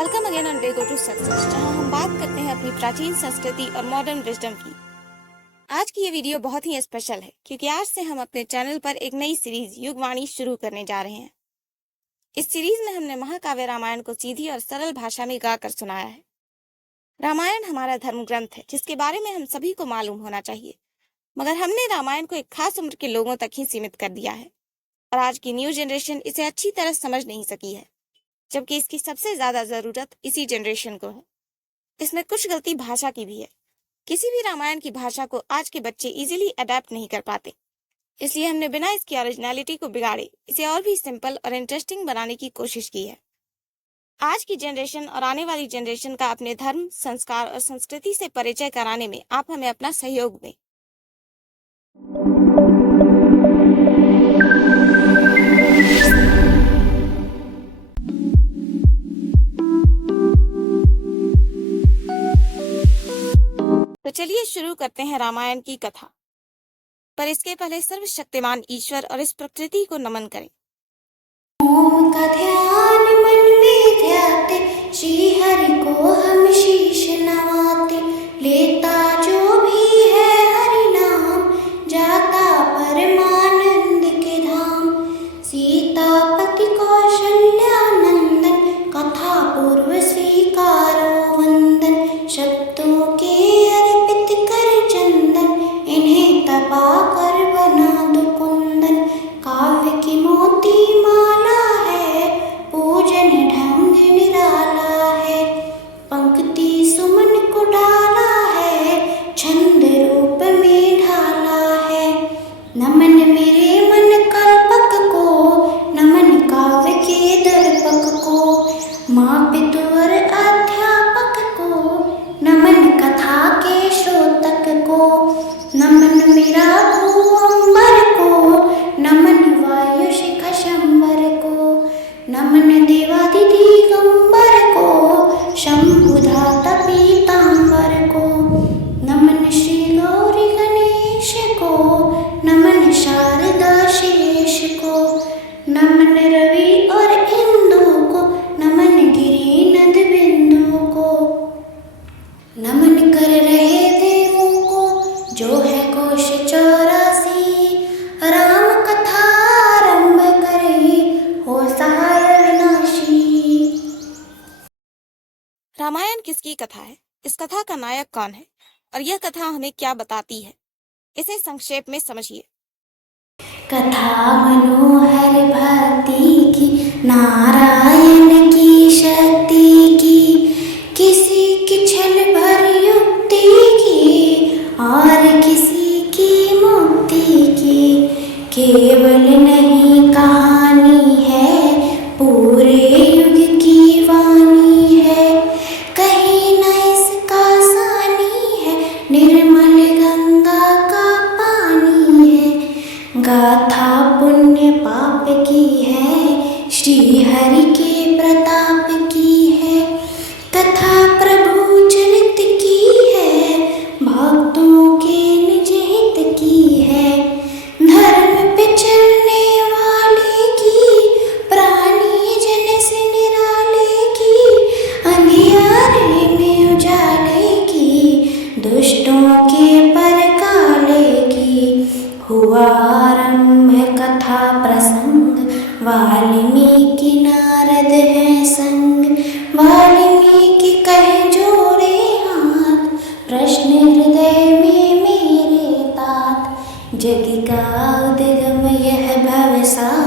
Welcome again on way go to success, जहां हम बात करते हैं अपनी प्राचीन संस्कृति और मॉडर्न विजडम की। आज की ये वीडियो बहुत ही स्पेशल है क्योंकि आज से हम अपने चैनल पर एक नई सीरीज युगवाणी शुरू करने जा रहे हैं। इस सीरीज में हमने महाकाव्य रामायण को सीधी और सरल भाषा में गाकर सुनाया है। रामायण हमारा धर्म ग्रंथ है जिसके बारे में हम सभी को मालूम होना चाहिए, मगर हमने रामायण को एक खास उम्र के लोगों तक ही सीमित कर दिया है और आज की न्यू जनरेशन इसे अच्छी तरह समझ नहीं सकी है, जबकि इसकी सबसे ज्यादा जरूरत इसी जनरेशन को है। इसमें कुछ गलती भाषा की भी है। किसी भी रामायण की भाषा को आज के बच्चे इजीली अडेप्ट नहीं कर पाते, इसलिए हमने बिना इसकी ओरिजिनलिटी को बिगाड़े इसे और भी सिंपल और इंटरेस्टिंग बनाने की कोशिश की है। आज की जनरेशन और आने वाली जनरेशन का अपने धर्म, संस्कार और संस्कृति से परिचय कराने में आप हमें अपना सहयोग दें। तो चलिए शुरू करते हैं रामायण की कथा। पर इसके पहले सर्वशक्तिमान ईश्वर और इस प्रकृति को नमन करें। ओम का ध्यान मन में ध्याते, श्री हरि को हम शीश नवाते। लेता जो भी है हरि नाम, जाता परमानंद के धाम। सीतापति कौशल्यानंदन, कथा पूर्व स्वीकारो वंदन। शब्दों के अर्पित कर चंदन, इन्हें तपा कर बना दो कुंदन। काव्य की मोती माला है, पूजन ढंग निराला है। पंक्ति सुमन को डाला है, छंद रूप में ढाला है। नमन मेरे मन कल्पक को, नमन काव्य के दर्पक को। माँ पितु और अध्यापक को, नमन कथा के श्रोतक को। नमन मेरा भूअंबर को, नमन वायु शिखा शंबर को। नमन देवादि दिगंबर को, शंभुधाता पीतांबर को। नमन श्री गौरी गणेश को, नमन शारदा शेष को। नमन रवि और इंदु को, नमन गिरि नद बिंदु को। नमन कर रहे देवों को, जो है कोश 84। राम कथा आरंभ करे, हो सहाय विनाशी। रामायण किसकी कथा है? इस कथा का नायक कौन है और यह कथा हमें क्या बताती है? इसे संक्षेप में समझिए। कथा मनोहर भक्ति की, नारायण की शक्ति की। किसी की छल भर युक्ति की, और किसी की मुक्ति की। केवल नहीं कहानी है, पूरे युग की वाणी है। कहीं न इसका सानी है, निर्मल गंगा का पानी है। गाथा पुण्य पाप की है, श्री हरि के प्रताप की है। कथा प्रभु चरित की है, भक्तों के निज हित की है। धर्म पे चलने वाले की, प्राणी जन से निराले की। अंधियारे में उजाले की, दुष्टों के परकाले की। हुआ आरंभ कथा प्रसंग, वाल्मीकि नारद है संग। वाल्मीकि कहे जोड़े हाथ, प्रश्न हृदय में मेरे तात। जग का उद्गम यह भवसागर,